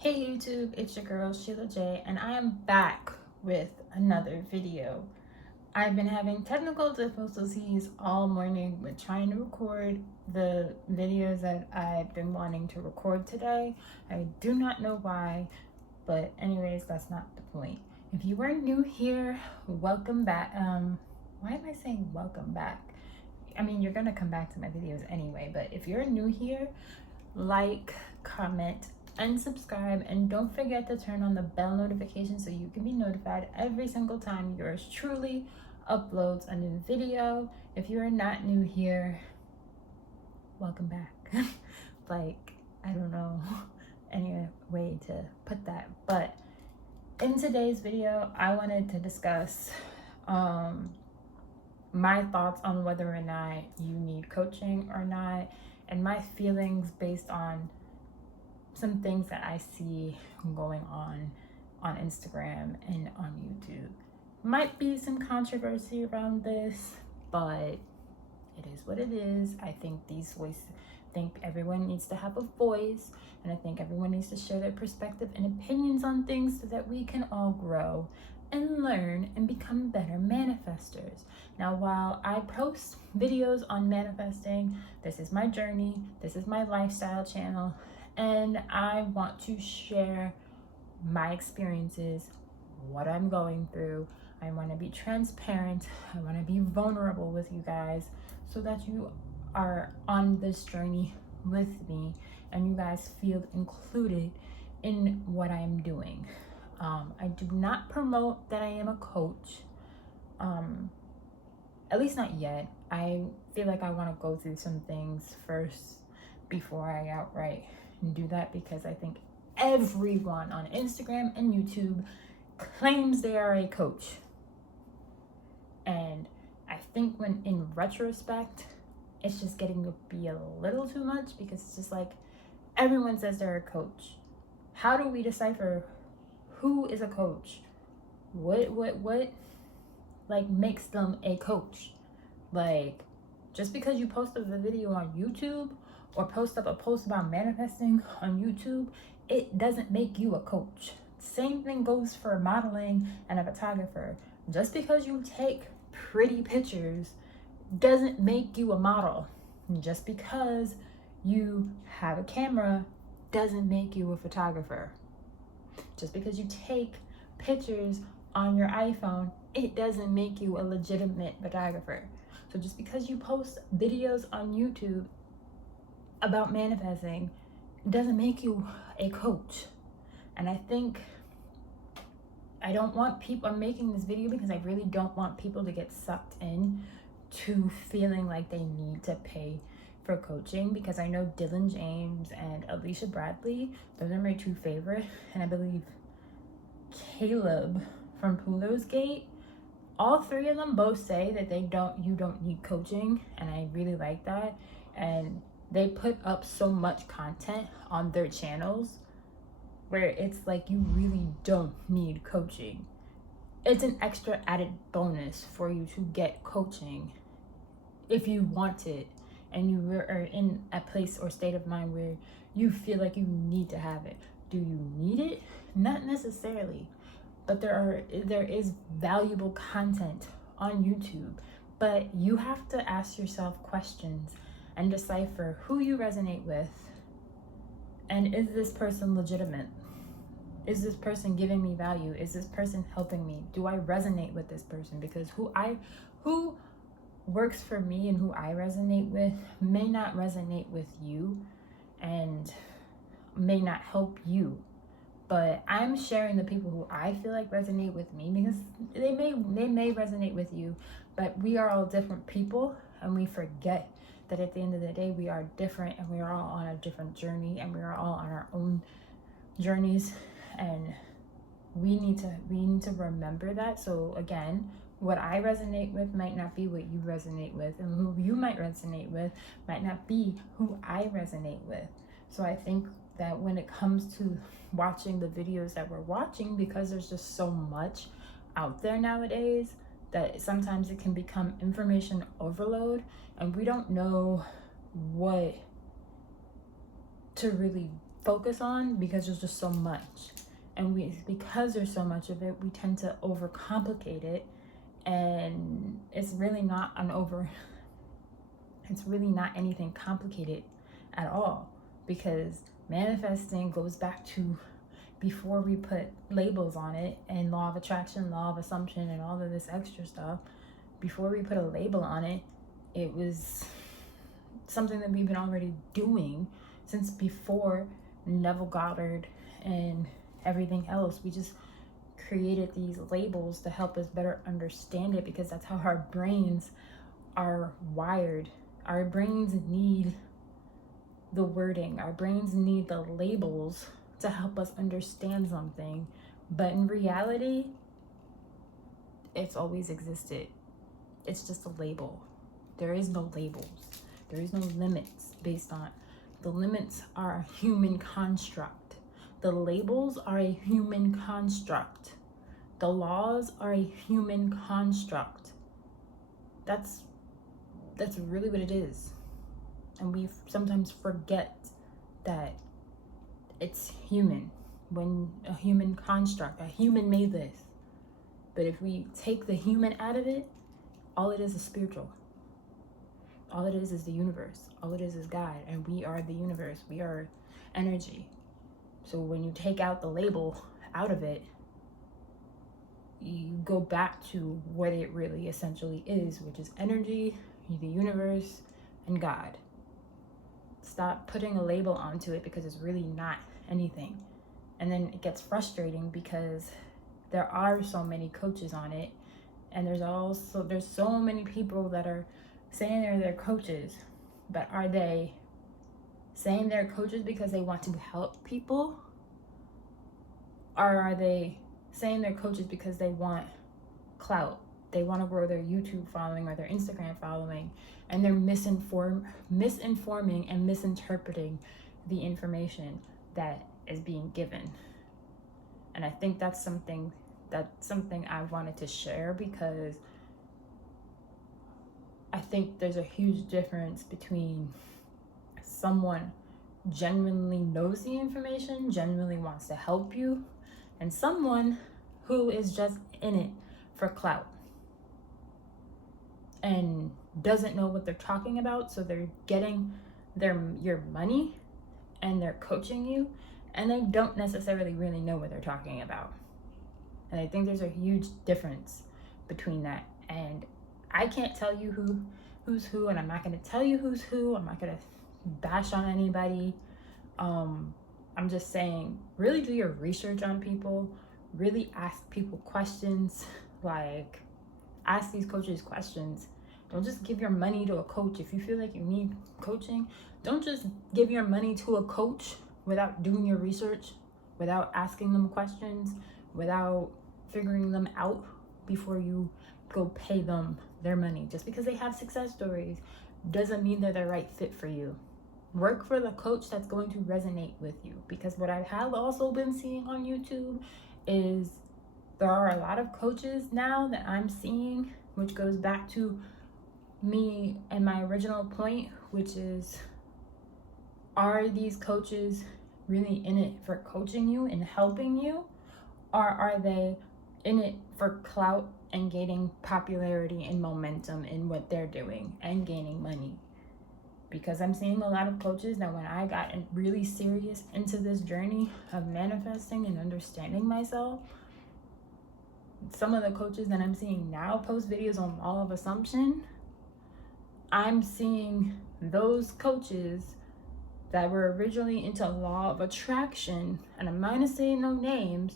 Hey YouTube, it's your girl Sheila J, and I am back with another video. I've been having technical difficulties all morning with trying to record the videos that I've been wanting to record today. I do not know why, but anyways, that's not the point. If you are new here, welcome back. Why am I saying welcome back? I mean, you're gonna come back to my videos anyway, but if you're new here, like, comment, and subscribe, and don't forget to turn on the bell notification so you can be notified every single time yours truly uploads a new video. If you are not new here, welcome back. Like, I don't know any way to put that, but in today's video I wanted to discuss my thoughts on whether or not you need coaching or not, and my feelings based on some things that I see going on Instagram and on YouTube. Might be some controversy around this, but it is what it is. I think everyone needs to have a voice, and I think everyone needs to share their perspective and opinions on things so that we can all grow and learn and become better manifestors. Now, while I post videos on manifesting, this is my journey, this is my lifestyle channel, and I want to share my experiences, what I'm going through. I want to be transparent. I want to be vulnerable with you guys so that you are on this journey with me and you guys feel included in what I am doing. I do not promote that I am a coach, at least not yet. I feel like I want to go through some things first before I outright do that, because I think everyone on Instagram and YouTube claims they are a coach. And I think when in retrospect, it's just getting to be a little too much, because it's just like everyone says they're a coach. How do we decipher who is a coach? What like makes them a coach? Like, just because you posted a video on YouTube or post up a post about manifesting on YouTube, it doesn't make you a coach. Same thing goes for modeling and a photographer. Just because you take pretty pictures doesn't make you a model. Just because you have a camera doesn't make you a photographer. Just because you take pictures on your iPhone, it doesn't make you a legitimate photographer. So just because you post videos on YouTube about manifesting doesn't make you a coach. And I think I'm making this video because I really don't want people to get sucked in to feeling like they need to pay for coaching, because I know Dylan James and Alicia Bradley, those are my two favorite, and I believe Caleb from Pulo's Gate, all three of them both say that you don't need coaching, and I really like that. And they put up so much content on their channels where it's like you really don't need coaching. It's an extra added bonus for you to get coaching if you want it and you are in a place or state of mind where you feel like you need to have it. Do you need it? Not necessarily, but there is valuable content on YouTube, but you have to ask yourself questions and decipher who you resonate with, and is this person legitimate? Is this person giving me value? Is this person helping me? Do I resonate with this person? Because who works for me and who I resonate with may not resonate with you and may not help you. But I'm sharing the people who I feel like resonate with me, because they may resonate with you, but we are all different people, and we forget that at the end of the day we are different, and we are all on a different journey, and we are all on our own journeys, and we need to remember that. So again, what I resonate with might not be what you resonate with, and who you might resonate with might not be who I resonate with. So I think that when it comes to watching the videos that we're watching, because there's just so much out there nowadays, that sometimes it can become information overload, and we don't know what to really focus on because there's just so much. And because there's so much of it, we tend to overcomplicate it. And it's really not anything complicated at all, because manifesting goes back to before we put labels on it, and law of attraction, law of assumption, and all of this extra stuff. Before we put a label on it, it was something that we've been already doing since before Neville Goddard and everything else. We just created these labels to help us better understand it, because that's how our brains are wired. Our brains need the wording, our brains need the labels to help us understand something. But in reality, it's always existed. It's just a label. There is no labels. There is no limits based on. The limits are a human construct. The labels are a human construct. The laws are a human construct. That's really what it is. And we sometimes forget that it's human. When a human construct, a human made this. But if we take the human out of it, all it is spiritual. All it is the universe. All it is God. And we are the universe. We are energy. So when you take out the label out of it, you go back to what it really essentially is, which is energy, the universe, and God. Stop putting a label onto it, because it's really not anything. And then it gets frustrating because there are so many coaches on it, and there's so many people that are saying they're coaches, but are they saying they're coaches because they want to help people? Or are they saying they're coaches because they want clout? They want to grow their YouTube following or their Instagram following, and they're misinforming and misinterpreting the information that is being given. And I think that's something I wanted to share, because I think there's a huge difference between someone genuinely knows the information, genuinely wants to help you, and someone who is just in it for clout and doesn't know what they're talking about. So they're getting your money and they're coaching you, and they don't necessarily really know what they're talking about. And I think there's a huge difference between that. And I can't tell you who's who, and I'm not going to tell you who's who. I'm not going to bash on anybody. I'm just saying, really do your research on people. Really ask people questions. Like, ask these coaches questions. Don't just give your money to a coach. If you feel like you need coaching, don't just give your money to a coach without doing your research, without asking them questions, without figuring them out before you go pay them their money. Just because they have success stories doesn't mean they're the right fit for you. Work for the coach that's going to resonate with you. Because what I have also been seeing on YouTube is there are a lot of coaches now that I'm seeing, which goes back to me and my original point, which is, are these coaches really in it for coaching you and helping you? Or are they in it for clout and gaining popularity and momentum in what they're doing and gaining money? Because I'm seeing a lot of coaches that when I got really serious into this journey of manifesting and understanding myself, some of the coaches that I'm seeing now post videos on law of assumption, I'm seeing those coaches that were originally into law of attraction, and I'm not gonna say no names,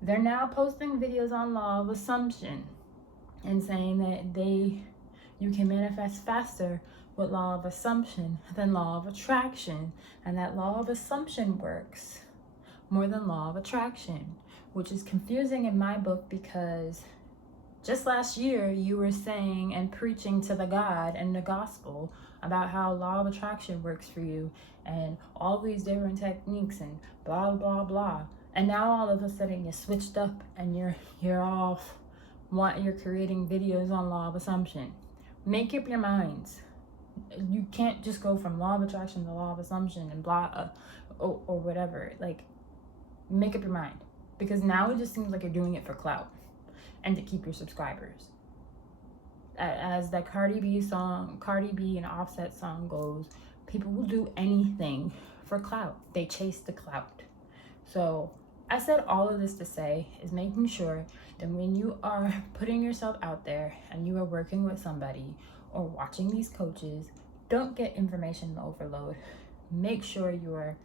they're now posting videos on law of assumption and saying that you can manifest faster with law of assumption than law of attraction, and that law of assumption works more than law of attraction, which is confusing in my book, because just last year you were saying and preaching to the God and the gospel about how law of attraction works for you and all these different techniques and blah blah blah, and now all of a sudden you're switched up and you're creating videos on law of assumption. Make up your minds. You can't just go from law of attraction to law of assumption and blah or whatever. Like, make up your mind, because now it just seems like you're doing it for clout and to keep your subscribers. As the Cardi B and Offset song goes, people will do anything for clout. They chase the clout. So I said all of this to say is making sure that when you are putting yourself out there and you are working with somebody or watching these coaches, don't get information overload. Make sure you are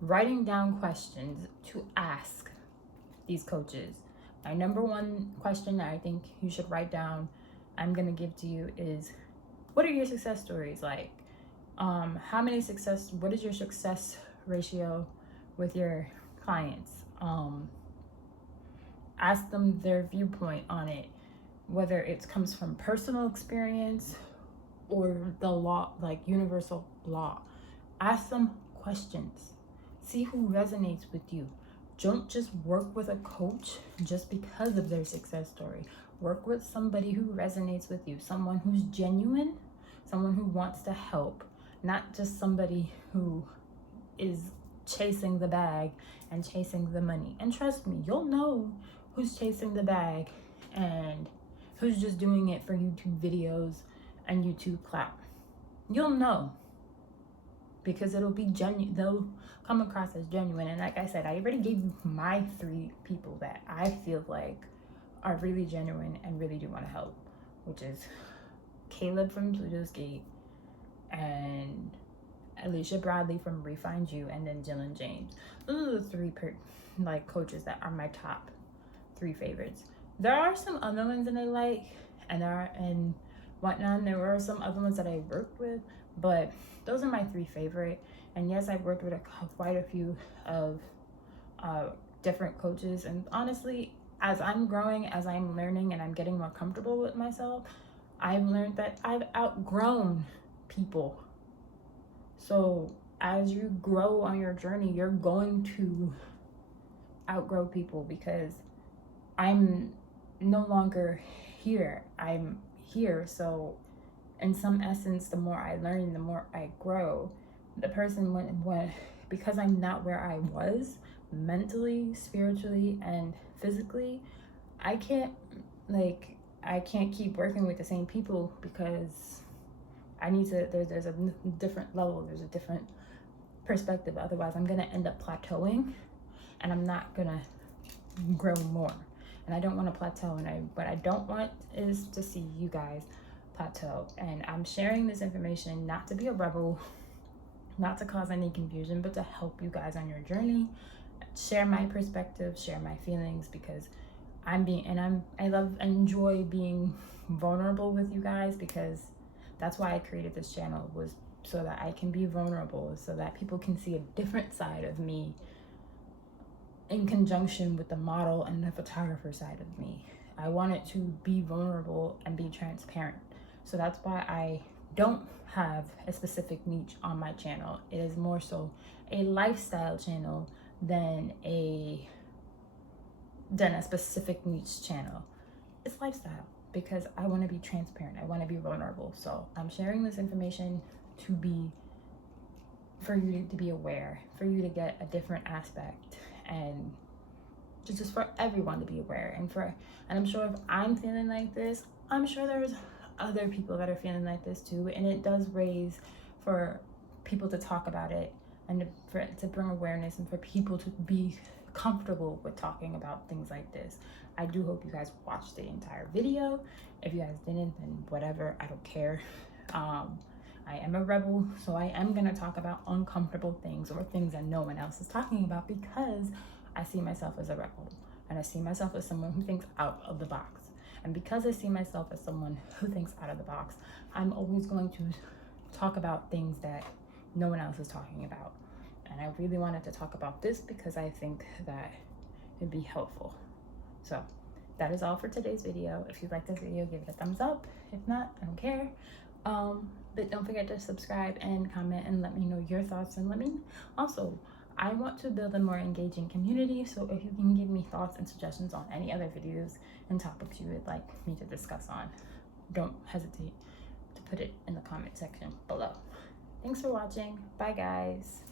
writing down questions to ask these coaches. My number one question that I think you should write down, I'm gonna give to you, is what are your success stories like? What is your success ratio with your clients? Ask them their viewpoint on it, whether it comes from personal experience or the law, like universal law. Ask them questions. See who resonates with you. Don't just work with a coach just because of their success story. Work with somebody who resonates with you, someone who's genuine, someone who wants to help, not just somebody who is chasing the bag and chasing the money. And trust me, you'll know who's chasing the bag and who's just doing it for YouTube videos and YouTube clout. You'll know, because it'll be genuine. They'll come across as genuine. And like I said, I already gave you my 3 people that I feel like are really genuine and really do want to help, which is Caleb from Pluto's Gate and Alicia Bradley from Refined You, and then Dylan James. Those are the 3 coaches that are my top 3 favorites. There are some other ones that I like and whatnot. There were some other ones that I worked with, but those are my 3 favorite. And yes, I've worked with quite a few of different coaches. And honestly, as I'm growing, as I'm learning, and I'm getting more comfortable with myself, I've learned that I've outgrown people. So as you grow on your journey, you're going to outgrow people, because I'm no longer here. I'm here. So in some essence, the more I learn, the more I grow. The person when because I'm not where I was mentally, spiritually, and physically, I can't keep working with the same people, because I need to, there's a different level, there's a different perspective. Otherwise, I'm gonna end up plateauing, and I'm not gonna grow more. And I don't want to plateau. And what I don't want is to see you guys plateau. And I'm sharing this information not to be a rebel, not to cause any confusion, but to help you guys on your journey. Share my perspective, share my feelings, because I enjoy being vulnerable with you guys, because that's why I created this channel, was so that I can be vulnerable, so that people can see a different side of me in conjunction with the model and the photographer side of me. I want it to be vulnerable and be transparent. So that's why I don't have a specific niche on my channel. It is more so a lifestyle channel than a specific niche channel. It's lifestyle, because I want to be transparent. I want to be vulnerable. So I'm sharing this information for you to be aware, for you to get a different aspect, and just for everyone to be aware. And I'm sure if I'm feeling like this, I'm sure there's other people that are feeling like this too. And it does raise for people to talk about it, and to bring awareness, and for people to be comfortable with talking about things like this. I do hope you guys watched the entire video. If you guys didn't, then whatever, I don't care. I am a rebel, so I am gonna talk about uncomfortable things, or things that no one else is talking about, because I see myself as a rebel, and I see myself as someone who thinks out of the box. And because I see myself as someone who thinks out of the box, I'm always going to talk about things that no one else is talking about. And I really wanted to talk about this because I think that it'd be helpful. So that is all for today's video. If you like this video, give it a thumbs up. If not, I don't care. But don't forget to subscribe and comment and let me know your thoughts. And I want to build a more engaging community. So if you can give me thoughts and suggestions on any other videos and topics you would like me to discuss on, don't hesitate to put it in the comment section below. Thanks for watching. Bye guys.